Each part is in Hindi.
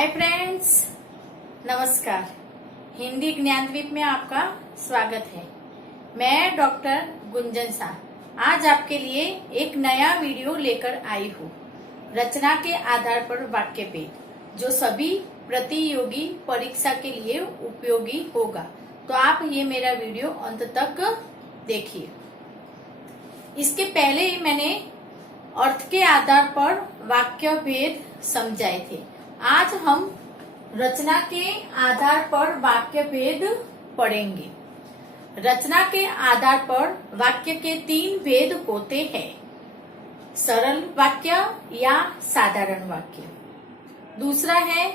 हाय फ्रेंड्स, नमस्कार। हिंदी ज्ञानद्वीप में आपका स्वागत है। मैं डॉक्टर गुंजन शाह आज आपके लिए एक नया वीडियो लेकर आई हूँ। रचना के आधार पर वाक्य भेद जो सभी प्रतियोगी परीक्षा के लिए उपयोगी होगा, तो आप ये मेरा वीडियो अंत तक देखिए। इसके पहले ही मैंने अर्थ के आधार पर वाक्य भेद समझाए थे। आज हम रचना के आधार पर वाक्य भेद पढ़ेंगे। रचना के आधार पर वाक्य के 3 भेद होते हैं: सरल वाक्य या साधारण वाक्य, दूसरा है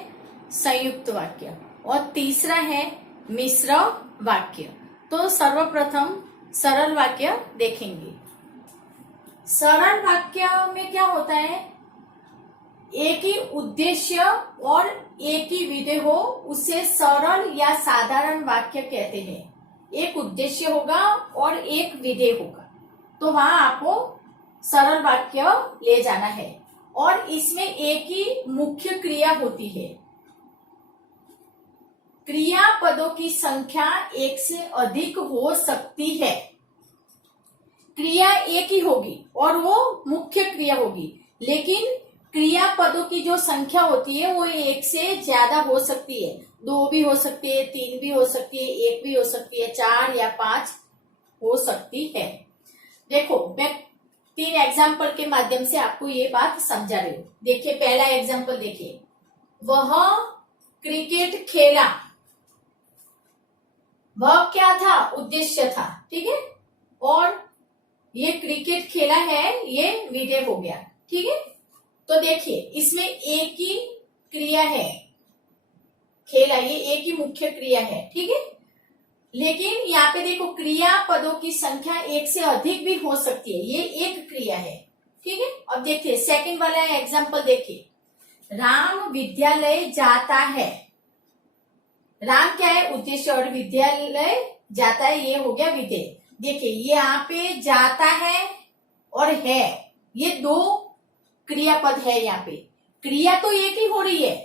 संयुक्त वाक्य और तीसरा है मिश्र वाक्य। तो सर्वप्रथम सरल वाक्य देखेंगे। सरल वाक्य में क्या होता है? एक ही उद्देश्य और एक ही विधेय हो, उसे सरल या साधारण वाक्य कहते हैं। एक उद्देश्य होगा और एक विधेय होगा, तो वहां आपको सरल वाक्य ले जाना है। और इसमें एक ही मुख्य क्रिया होती है। क्रियापदों की संख्या एक से अधिक हो सकती है। क्रिया एक ही होगी और वो मुख्य क्रिया होगी, लेकिन क्रियापदों की जो संख्या होती है वो एक से ज्यादा हो सकती है। 2 भी हो सकती है, 3 भी हो सकती है, 1 भी हो सकती है, 4 या 5 हो सकती है। देखो, मैं 3 एग्जाम्पल के माध्यम से आपको ये बात समझा रही हूँ। देखिए, पहला एग्जाम्पल देखिए। वह क्रिकेट खेला। वह क्या था? उद्देश्य था, ठीक है। और ये क्रिकेट खेला है, ये विधेय हो गया, ठीक है। तो देखिए, इसमें एक ही क्रिया है, खेला, ये एक ही मुख्य क्रिया है, ठीक है। लेकिन यहाँ पे देखो, क्रियापदों की संख्या एक से अधिक भी हो सकती है, ये एक क्रिया है, ठीक है। अब देखिए सेकंड वाला एग्जांपल देखिए। राम विद्यालय जाता है। राम क्या है? उद्देश्य, और विद्यालय जाता है, ये हो गया विधेय। देखिए, यहाँ पे जाता है और है, ये 2 क्रियापद है। यहाँ पे क्रिया तो एक ही हो रही है,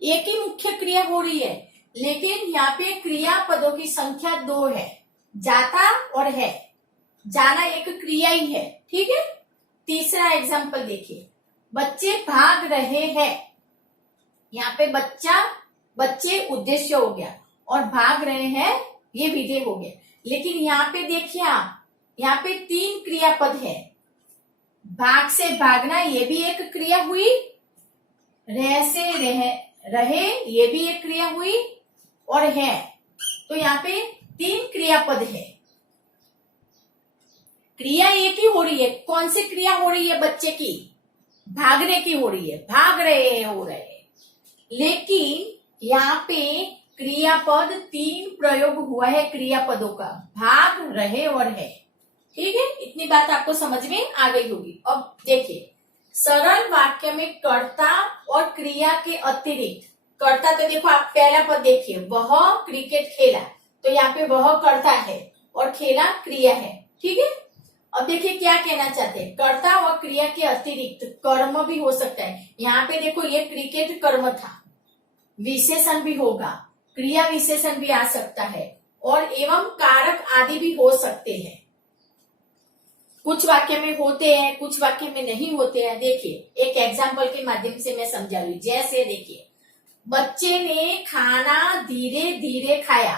एक ही मुख्य क्रिया हो रही है, लेकिन यहाँ पे क्रियापदों की संख्या 2 है, जाता और है। जाना एक क्रिया ही है, ठीक है। तीसरा एग्जांपल देखिए। बच्चे भाग रहे हैं। यहाँ पे बच्चे उद्देश्य हो गया और भाग रहे हैं ये विधेय हो गया। लेकिन यहाँ पे देखिए आप, यहाँ पे 3 क्रियापद है। भाग से भागना, ये भी एक क्रिया हुई। रह से रहे, ये भी एक क्रिया हुई। और है, तो यहाँ पे 3 क्रियापद है। क्रिया एक ही हो रही है। कौन सी क्रिया हो रही है? बच्चे की, भागने की हो रही है, भाग रहे हैं, हो रहे हैं। लेकिन यहाँ पे क्रियापद 3 प्रयोग हुआ है क्रियापदों का, भाग, रहे और है, ठीक है। इतनी बात आपको समझ में आ गई होगी। अब देखिए, सरल वाक्य में कर्ता और क्रिया के अतिरिक्त, कर्ता तो देखो, आप पहला पद देखिए, वह क्रिकेट खेला, तो यहाँ पे वह कर्ता है और खेला क्रिया है, ठीक है। अब देखिए क्या कहना चाहते हैं। कर्ता और क्रिया के अतिरिक्त कर्म भी हो सकता है। यहाँ पे देखो, ये क्रिकेट कर्म था, विशेषण भी होगा, क्रिया विशेषण भी आ सकता है, और एवं कारक आदि भी हो सकते हैं। कुछ वाक्य में होते हैं, कुछ वाक्य में नहीं होते हैं। देखिए, एक एग्जाम्पल के माध्यम से मैं समझा रही हूँ। जैसे देखिए, बच्चे ने खाना धीरे धीरे खाया।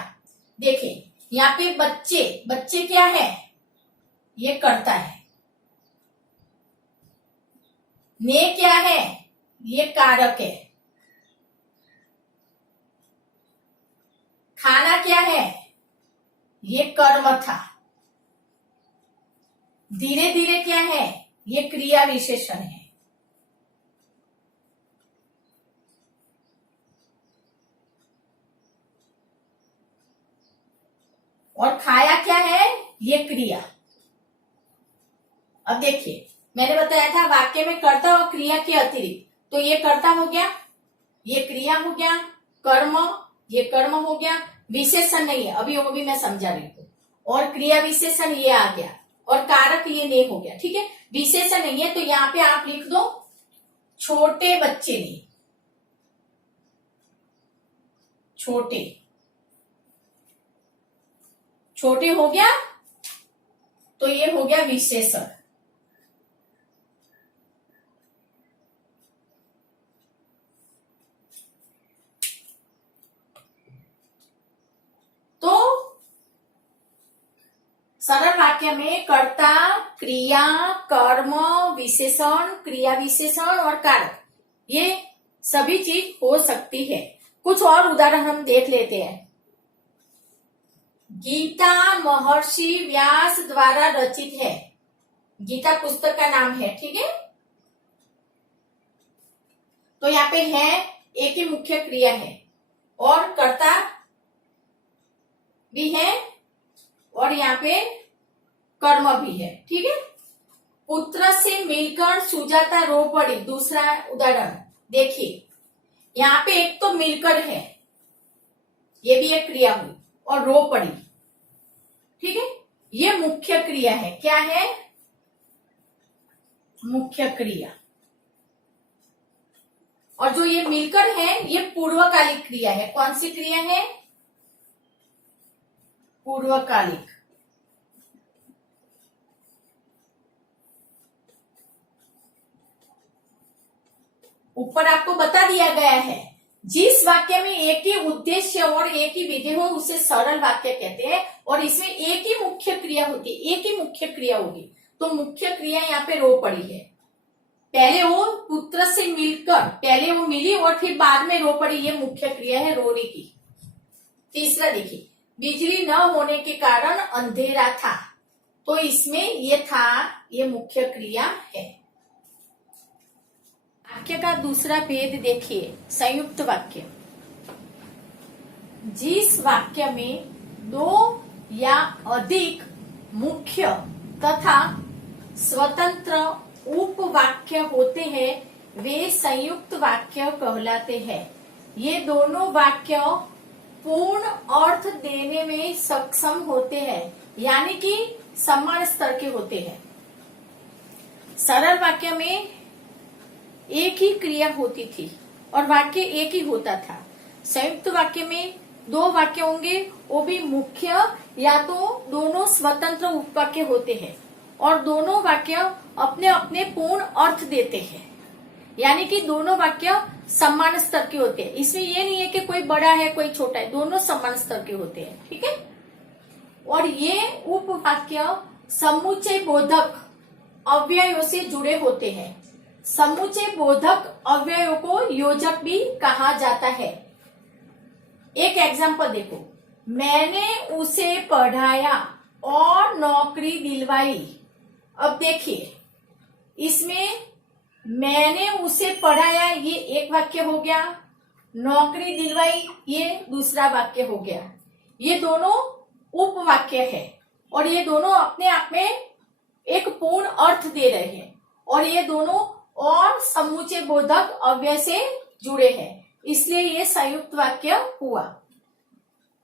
देखिए, यहाँ पे बच्चे क्या है? ये कर्ता है। ने क्या है? ये कारक है। खाना क्या है? ये कर्म था। धीरे धीरे क्या है? ये क्रिया विशेषण है। और खाया क्या है? ये क्रिया। अब देखिए, मैंने बताया था वाक्य में कर्ता और क्रिया के अतिरिक्त, तो ये कर्ता हो गया, ये क्रिया हो गया, कर्म, ये कर्म हो गया, विशेषण नहीं है, अभी वो भी मैं समझा रही हूँ। और क्रिया विशेषण ये आ गया, और कारक ये नहीं हो गया, ठीक है। विशेषण नहीं है, तो यहाँ पे आप लिख दो छोटे बच्चे ने। छोटे, छोटे हो गया तो ये हो गया विशेषण। तो सरल वाक्य में कर्ता, क्रिया, कर्म, विशेषण, क्रिया विशेषण और कारक, ये सभी चीज हो सकती है। कुछ और उदाहरण हम देख लेते हैं। गीता महर्षि व्यास द्वारा रचित है। गीता पुस्तक का नाम है, ठीक है। तो यहाँ पे है एक ही मुख्य क्रिया है और कर्ता भी है और यहाँ पे कर्म भी है, ठीक है। पुत्र से मिलकर सुजाता रो पड़ी, दूसरा उदाहरण देखिए। यहाँ पे एक तो मिलकर है, ये भी एक क्रिया हुई, और रो पड़ी, ठीक है। ये मुख्य क्रिया है। क्या है? मुख्य क्रिया। और जो ये मिलकर है ये पूर्वकालिक क्रिया है। कौन सी क्रिया है? पूर्वकालिक। ऊपर आपको बता दिया गया है, जिस वाक्य में एक ही उद्देश्य और एक ही विधेय हो उसे सरल वाक्य कहते हैं। और इसमें एक ही मुख्य क्रिया होती है, एक ही मुख्य क्रिया होगी। तो मुख्य क्रिया यहाँ पे रो पड़ी है। पहले वो पुत्र से मिलकर, पहले वो मिली और फिर बाद में रो पड़ी, ये मुख्य क्रिया है रोने की। तीसरा देखिए, बिजली न होने के कारण अंधेरा था, तो इसमें ये था, ये मुख्य क्रिया है। वाक्य का दूसरा भेद देखिए, संयुक्त वाक्य। जिस वाक्य में दो या अधिक मुख्य तथा स्वतंत्र उपवाक्य होते हैं वे संयुक्त वाक्य कहलाते हैं। ये दोनों वाक्य पूर्ण अर्थ देने में सक्षम होते हैं, यानी कि समान स्तर के होते हैं। सरल वाक्य में एक ही क्रिया होती थी और वाक्य एक ही होता था। संयुक्त वाक्य में दो वाक्य होंगे, वो भी मुख्य या तो दोनों स्वतंत्र उपवाक्य होते हैं और दोनों वाक्य अपने अपने पूर्ण अर्थ देते हैं, यानी कि दोनों वाक्य समान स्तर के होते हैं। इसमें ये नहीं है कि कोई बड़ा है कोई छोटा है, दोनों समान स्तर के होते हैं, ठीक है। और ये उपवाक्य समुच्चय बोधक अव्ययों से जुड़े होते हैं। समुच्चय बोधक अव्ययों को योजक भी कहा जाता है। एक एग्जाम्पल देखो, मैंने उसे पढ़ाया और नौकरी दिलवाई। अब देखिए, इसमें मैंने उसे पढ़ाया ये एक वाक्य हो गया, नौकरी दिलवाई ये दूसरा वाक्य हो गया। ये दोनों उपवाक्य है और ये दोनों अपने आप में एक पूर्ण अर्थ दे रहे हैं और ये दोनों और समुच्चय बोधक अव्यय से जुड़े हैं, इसलिए ये संयुक्त वाक्य हुआ।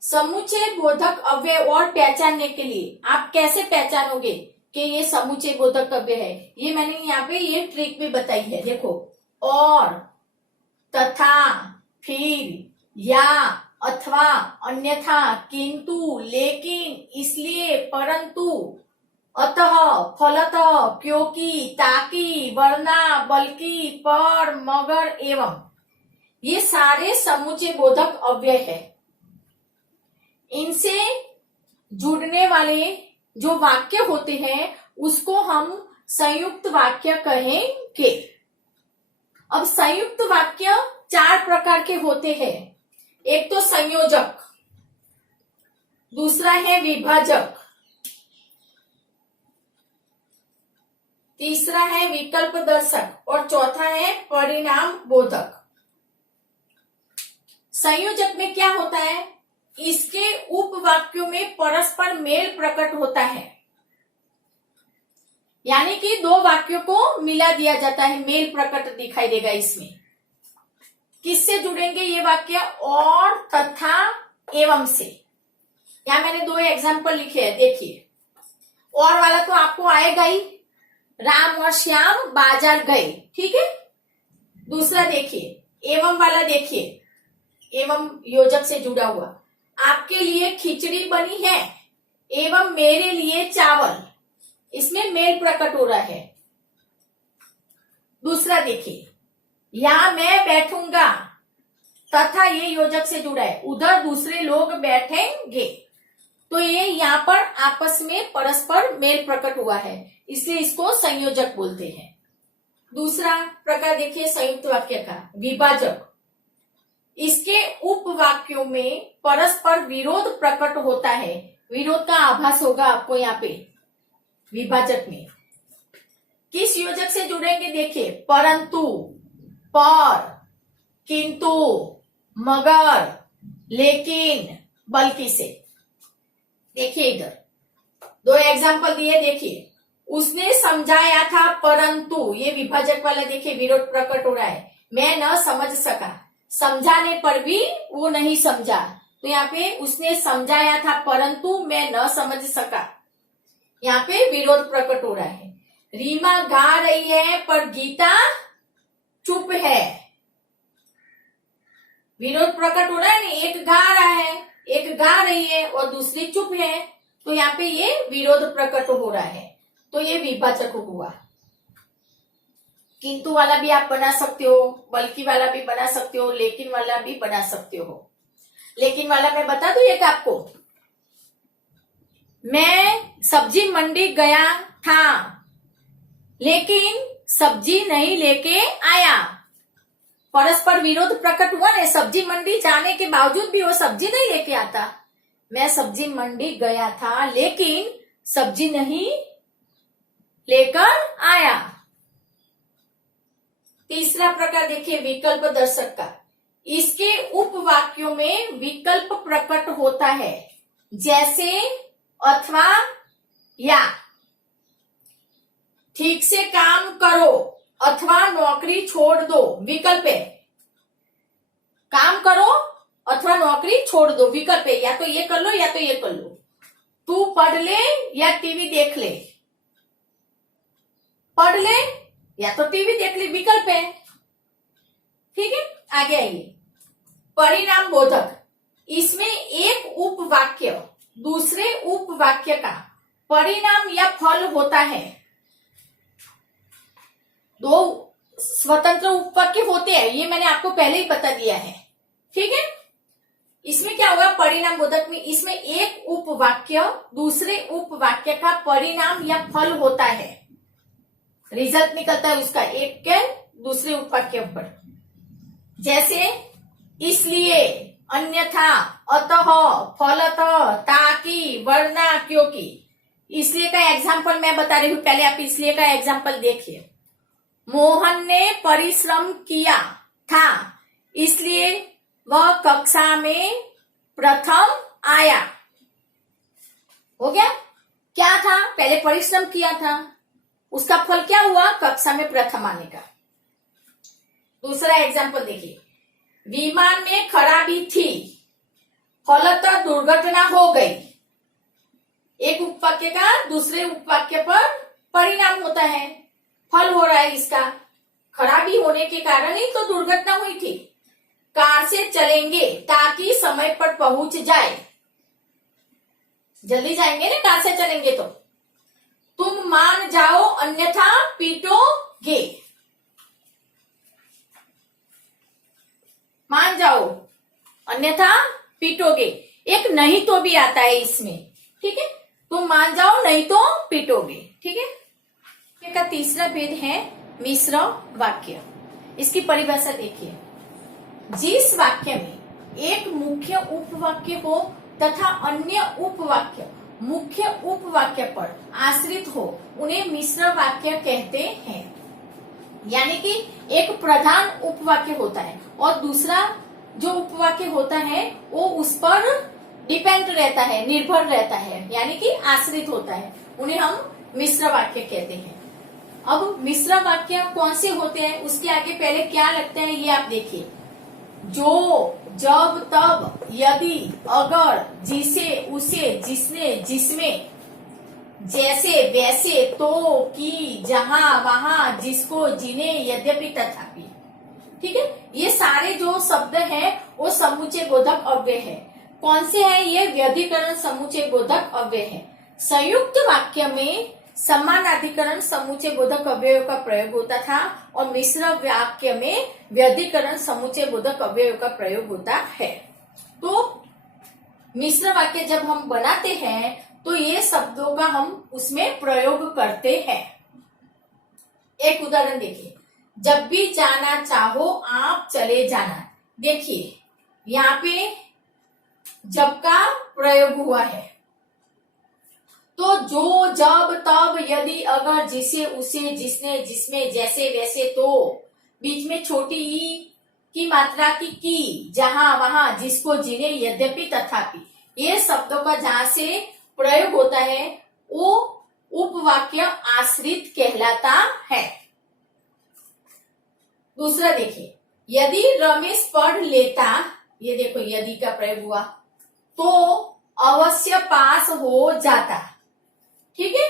समुच्चय बोधक अव्यय और पहचानने के लिए आप कैसे पहचानोगे कि ये समुच्चय बोधक अव्यय है? ये मैंने यहाँ पे ये ट्रिक भी बताई है। देखो, और, तथा, फिर, या, अथवा, अन्यथा, किंतु, लेकिन, इसलिए, परंतु, अतः, फलतः, क्योंकि, ताकि, वरना, बल्कि, पर, मगर, एवं, ये सारे समुच्चय बोधक अव्यय है। इनसे जुड़ने वाले जो वाक्य होते हैं उसको हम संयुक्त वाक्य कहेंगे। अब संयुक्त वाक्य चार प्रकार के होते हैं। एक तो संयोजक, दूसरा है विभाजक, तीसरा है विकल्प दर्शक और चौथा है परिणाम बोधक। संयोजक में क्या होता है? इसके उपवाक्यों में परस्पर मेल प्रकट होता है, यानी कि दो वाक्यों को मिला दिया जाता है, मेल प्रकट दिखाई देगा इसमें। किससे जुड़ेंगे ये वाक्य? और, तथा, एवं से। यहां मैंने दो एग्जाम्पल लिखे हैं, देखिए। और वाला तो आपको आएगा ही, राम और श्याम बाजार गए, ठीक है। दूसरा देखिए, एवं वाला देखिए, एवं योजक से जुड़ा हुआ। आपके लिए खिचड़ी बनी है एवं मेरे लिए चावल, इसमें मेल प्रकट हो रहा है। दूसरा देखिए, यहां मैं बैठूंगा तथा ये योजक से जुड़ा है, उधर दूसरे लोग बैठेंगे, तो ये यहाँ पर आपस में परस्पर मेल प्रकट हुआ है, इसलिए इसको संयोजक बोलते हैं। दूसरा प्रकार देखिए संयुक्त वाक्य का, विभाजक। इसके उपवाक्यों में परस्पर विरोध प्रकट होता है, विरोध का आभास होगा आपको यहाँ पे विभाजक में। किस योजक से जुड़ेंगे देखिए, परंतु, पर, किंतु, मगर, लेकिन, बल्कि से। देखिए इधर दो एग्जाम्पल दिए, देखिए उसने समझाया था परंतु, ये विभाजक वाला देखिए विरोध प्रकट हो रहा है, मैं न समझ सका, समझाने पर भी वो नहीं समझा, तो यहाँ पे उसने समझाया था परंतु मैं न समझ सका, यहाँ पे विरोध प्रकट हो रहा है। रीमा गा रही है पर गीता चुप है, विरोध प्रकट हो रहा है ना, एक गा रहा है, एक गा रही है और दूसरी चुप है, तो यहाँ पे ये विरोध प्रकट हो रहा है, तो ये विभाजक हुआ। किंतु वाला भी आप बना सकते हो, बल्कि वाला भी बना सकते हो, लेकिन वाला भी बना सकते हो। लेकिन वाला मैं बता दूं एक आपको, मैं सब्जी मंडी गया था लेकिन सब्जी नहीं लेके आया, परस्पर विरोध प्रकट हुआ ना, सब्जी मंडी जाने के बावजूद भी वो सब्जी नहीं लेके आता। मैं सब्जी मंडी गया था लेकिन सब्जी नहीं लेकर आया। तीसरा प्रकार देखिए विकल्प दर्शक का, इसके उपवाक्यों में विकल्प प्रकट होता है, जैसे अथवा या, ठीक से काम करो अथवा नौकरी छोड़ दो, विकल्प है, काम करो अथवा नौकरी छोड़ दो, विकल्प है, या तो ये कर लो या तो ये कर लो, तू पढ़ ले या टीवी देख ले, पढ़ ले या तो टीवी देख ले, विकल्प है। ठीक है, आगे आइए, परिणाम बोधक। इसमें एक उपवाक्य दूसरे उपवाक्य का परिणाम या फल होता है। दो स्वतंत्र उपवाक्य होते हैं, ये मैंने आपको पहले ही बता दिया है। ठीक है, इसमें क्या होगा, परिणाम बोधक में इसमें एक उपवाक्य दूसरे उपवाक्य का परिणाम या फल होता है, रिजल्ट निकलता है उसका एक के दूसरे उपवाक्य पर। जैसे इसलिए, अन्यथा, अतः, फलतः, ताकि, वरना, क्योंकि। इसलिए का एग्जाम्पल मैं बता रही हूं, पहले आप इसलिए का एग्जाम्पल देखिए। मोहन ने परिश्रम किया था इसलिए वह कक्षा में प्रथम आया। हो गया, क्या था, पहले परिश्रम किया था, उसका फल क्या हुआ, कक्षा में प्रथम आने का। दूसरा एग्जाम्पल देखिए, विमान में खराबी थी फलतः दुर्घटना हो गई। एक उपवाक्य का दूसरे उपवाक्य पर परिणाम होता है, फल हो रहा है, इसका खराबी होने के कारण ही तो दुर्घटना हुई थी। कार से चलेंगे ताकि समय पर पहुंच जाए, जल्दी जाएंगे ना कार से चलेंगे तो। तुम मान जाओ अन्यथा पीटोगे, मान जाओ अन्यथा पीटोगे। एक नहीं तो भी आता है इसमें, ठीक है, तुम मान जाओ नहीं तो पीटोगे। ठीक है, का तीसरा भेद है मिश्र वाक्य। इसकी परिभाषा देखिए, जिस वाक्य में एक मुख्य उपवाक्य हो तथा अन्य उपवाक्य मुख्य उपवाक्य पर आश्रित हो उन्हें मिश्र वाक्य कहते हैं। यानी कि एक प्रधान उपवाक्य होता है और दूसरा जो उपवाक्य होता है वो उस पर डिपेंड रहता है, निर्भर रहता है, यानी कि आश्रित होता है, उन्हें हम मिश्र वाक्य कहते हैं। अब मिश्र वाक्य कौन से होते हैं, उसके आगे पहले क्या लगता है ये आप देखिए। जो, जब, तब, यदि, अगर, जिसे, उसे, जिसने, जिसमें, जैसे, वैसे, तो, कि, जहां, वहां, जिसको, जिन्हें, यद्यपि, तथापि। ठीक है। ये सारे जो शब्द हैं वो समुच्चय बोधक अव्यय है। कौन से हैं ये? व्यधिकरण समुच्चय बोधक अव्यय है। संयुक्त वाक्य में समानाधिकरण समुच्चय बोधक अव्ययों का प्रयोग होता था और मिश्र वाक्य में व्यधिकरण समुच्चय बोधक अव्ययों का प्रयोग होता है। तो मिश्र वाक्य जब हम बनाते हैं तो ये शब्दों का हम उसमें प्रयोग करते हैं। एक उदाहरण देखिए, जब भी जाना चाहो आप चले जाना। देखिए यहाँ पे जब का प्रयोग हुआ है, तो जो, जब, तब, यदि, अगर, जिसे, उसे, जिसने, जिसमें, जैसे, वैसे, तो, बीच में छोटी ई की मात्रा की, जहां, वहां, जिसको, जिन्हें, यद्यपि, तथापि, ये शब्दों का जहां से प्रयोग होता है वो उपवाक्य आश्रित कहलाता है। दूसरा देखिए, यदि रमेश पढ़ लेता, ये देखो यदि का प्रयोग हुआ, तो अवश्य पास हो जाता। ठीक है।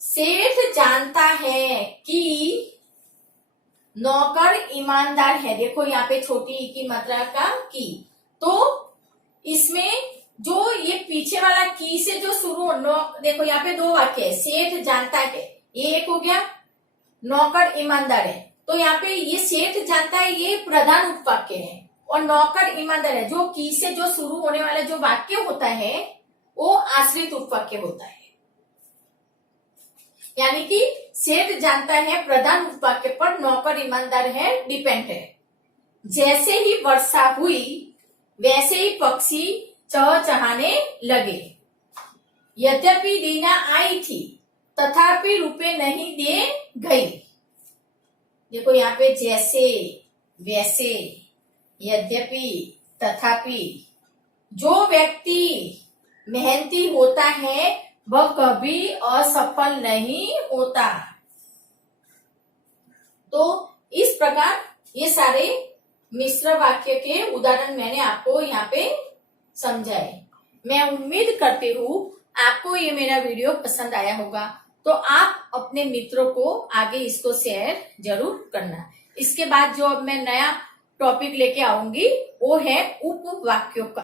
सेठ जानता है कि नौकर ईमानदार है। देखो यहाँ पे छोटी ई की मात्रा का की, तो इसमें जो ये पीछे वाला की से जो शुरू, देखो यहाँ पे दो वाक्य है, सेठ जानता है ये एक हो गया, नौकर ईमानदार है। तो यहाँ पे ये सेठ जानता है ये प्रधान उपवाक्य है और नौकर ईमानदार है, जो की से जो शुरू होने वाला जो वाक्य होता है वो आश्रित उपवाक्य होता है। यानी कि सेठ जानता है प्रधान उपवाक्य पर, नौकर ईमानदार है डिपेंड है। जैसे ही वर्षा हुई वैसे ही पक्षी चहचहाने लगे। यद्यपि दीना आई थी तथापि रुपए नहीं दे गई। देखो यहाँ पे जैसे, वैसे, यद्यपि, तथापि। जो व्यक्ति मेहनती होता है वह कभी असफल नहीं होता। तो इस प्रकार ये सारे मिश्र वाक्य के उदाहरण मैंने आपको यहाँ पे समझाए। मैं उम्मीद करती हूँ आपको ये मेरा वीडियो पसंद आया होगा, तो आप अपने मित्रों को आगे इसको शेयर जरूर करना। इसके बाद जो अब मैं नया टॉपिक लेके आऊंगी वो है उपवाक्यों का।